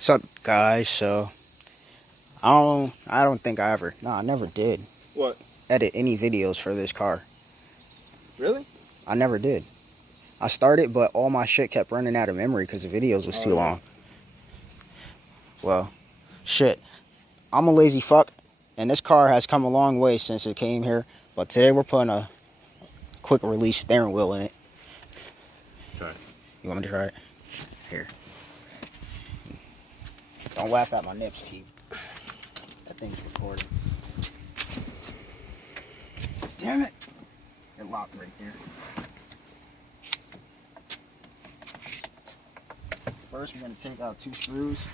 What's up, guys? So I don't think I never did What? edit any videos for this car. Really? I never did. I started, but all my shit kept running out of memory because the videos was too long. Well, shit. I'm a lazy fuck, and this car has come a long way since it came here. But today we're putting a quick release steering wheel in it. Try it. You want me to try it? Here. Don't laugh at my nips, Keith. That thing's recording. Damn it! It locked right there. First, we're going to take out two screws.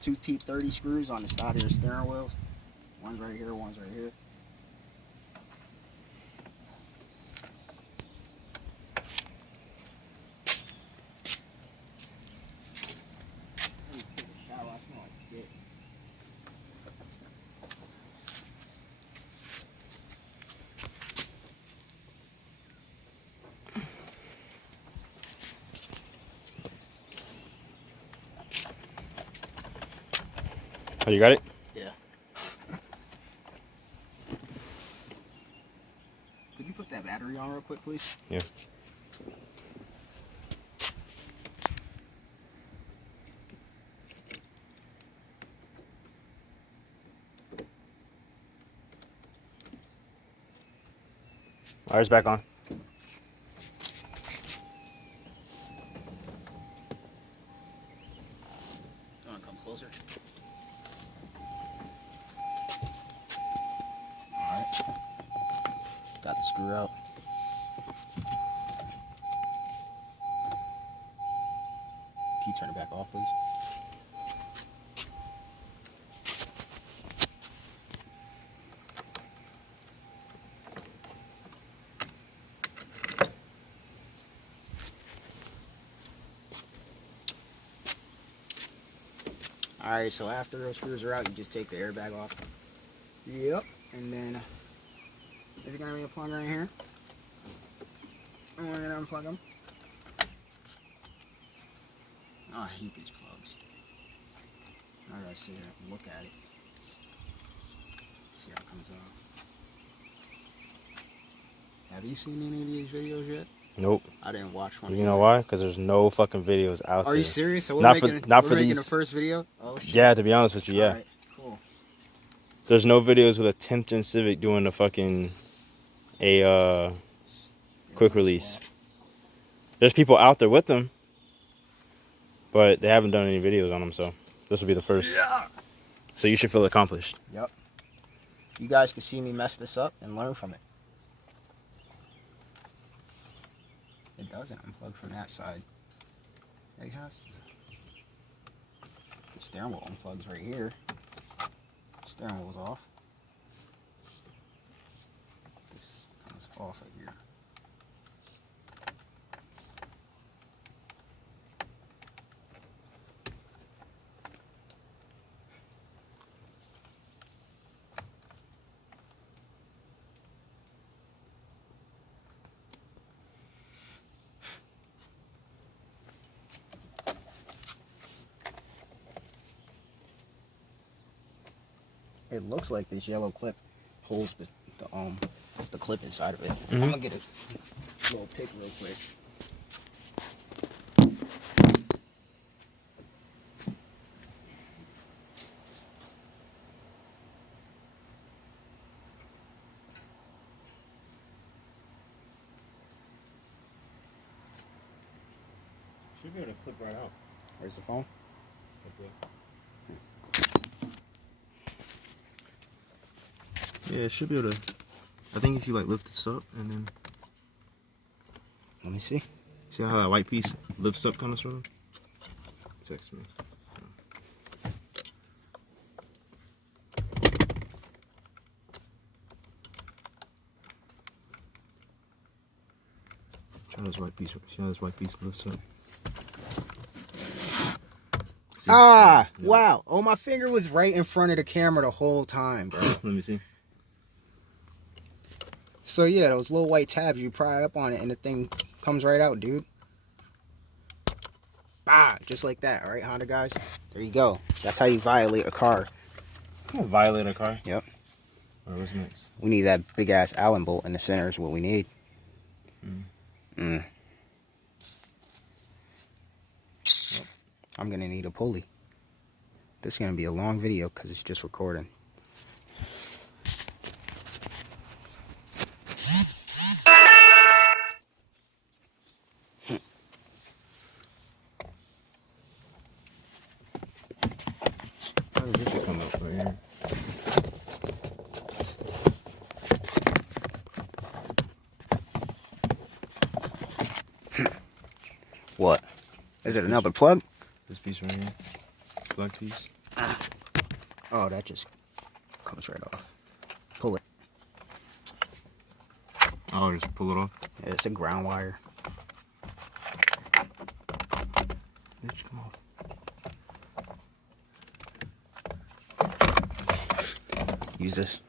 Two T30 screws on the side of the steering wheels. One's right here, one's right here. Oh, you got it? Yeah. Could you put that battery on real quick, please? Yeah. Wire's back on. You want to come closer? Alright. Got the screw out. Can you turn it back off, please? Alright, so after those screws are out, you just take the airbag off. Yep. And then, there's going to be a plug right here. And we're going to unplug them. Oh, I hate these plugs. I gotta sit here and look at it. See how it comes off. Have you seen any of these videos yet? Nope. I didn't watch one. You know why? Because there's no fucking videos out there. Are you serious? So Not we're for making these. the first video? Oh, shit. Yeah, to be honest with you, yeah. Alright, cool. There's no videos with a 10th gen Civic doing a quick release. There's people out there with them, but they haven't done any videos on them, so this will be the first. Yeah. So you should feel accomplished. Yep. You guys can see me mess this up and learn from it. It doesn't unplug from that side. It has. The steering wheel unplugs right here. Steering wheel's off. This comes off of here. It looks like this yellow clip holds the clip inside of it. I'm gonna get a little pick real quick. Should be able to clip right out. Where's the phone? Yeah, it should be able to. I think if you like lift this up and then Let me see. see how that white piece lifts up, kind of sort of. Text me. Try this white piece. See how this white piece lifts up. See? Ah, Yeah. wow. Oh, my finger was right in front of the camera the whole time, bro. Let me see. So yeah, those little white tabs, you pry up on it and the thing comes right out, dude. Bah, just like that. All right, Honda guys. There you go. That's how you violate a car. Violate a car? Yep. What was next? We need that big ass Allen bolt in the center is what we need. I'm gonna need a pulley. This is gonna be a long video because it's just recording. How does this come up right here? What? Is it another plug? This piece right here. Plug piece. Oh, that just comes right off. Pull it. Oh, just pull it off. Yeah, it's a ground wire. Bitch, come on. Use this.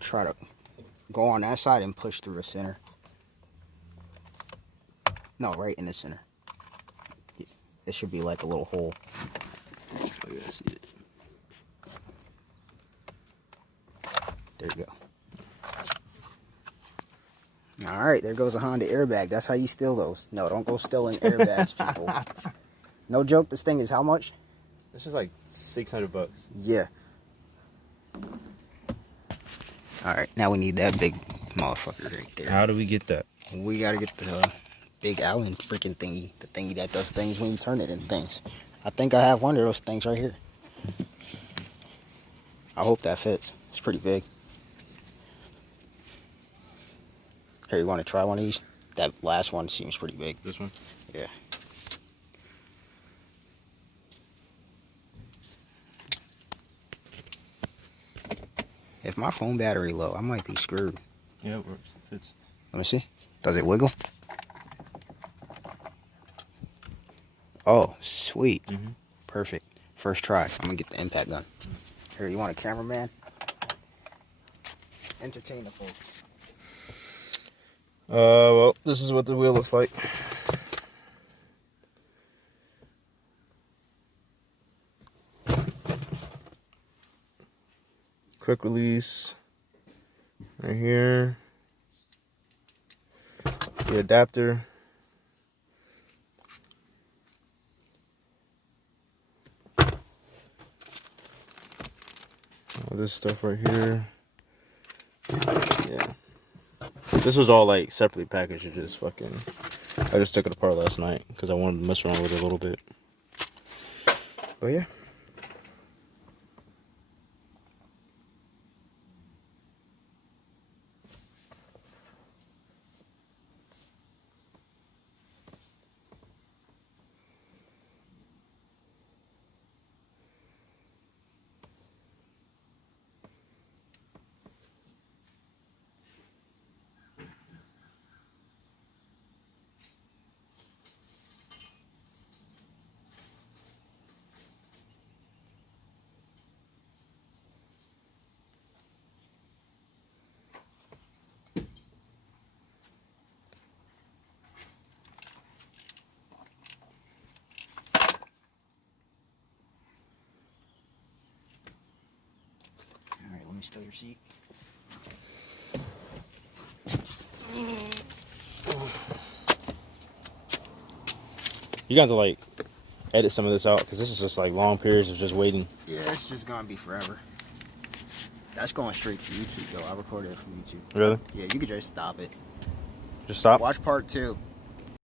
Try to go on that side and push through the center. No, right in the center. It should be like a little hole. Oh, yeah, I see it. There you go. Alright, there goes a Honda airbag. That's how you steal those. No, don't go stealing airbags, people. No joke, this thing is how much? This is like $600. Yeah. Alright, now we need that big motherfucker right there. How do we get that? We gotta get the big Allen freaking thingy. The thingy that does things when you turn it into things. I think I have one of those things right here. I hope that fits. It's pretty big. Here, you want to try one of these? That last one seems pretty big. This one? Yeah. If my phone battery low, I might be screwed. Yeah, it works. It fits. Let me see. Does it wiggle? Oh, sweet. Perfect. First try. I'm going to get the impact gun. Here, you want a cameraman? Entertain the folks. Well, this is what the wheel looks like. Quick release. Right here. The adapter. All this stuff right here. Yeah. This was all like separately packaged. It just fucking. I just took it apart last night because I wanted to mess around with it a little bit. But yeah. Alright, let me steal your seat. You got to like edit some of this out because this is just like long periods of just waiting. Yeah, it's just gonna be forever. That's going straight to YouTube though. I recorded it from YouTube. Really? Yeah, you could just stop it. Just stop? Watch part 2.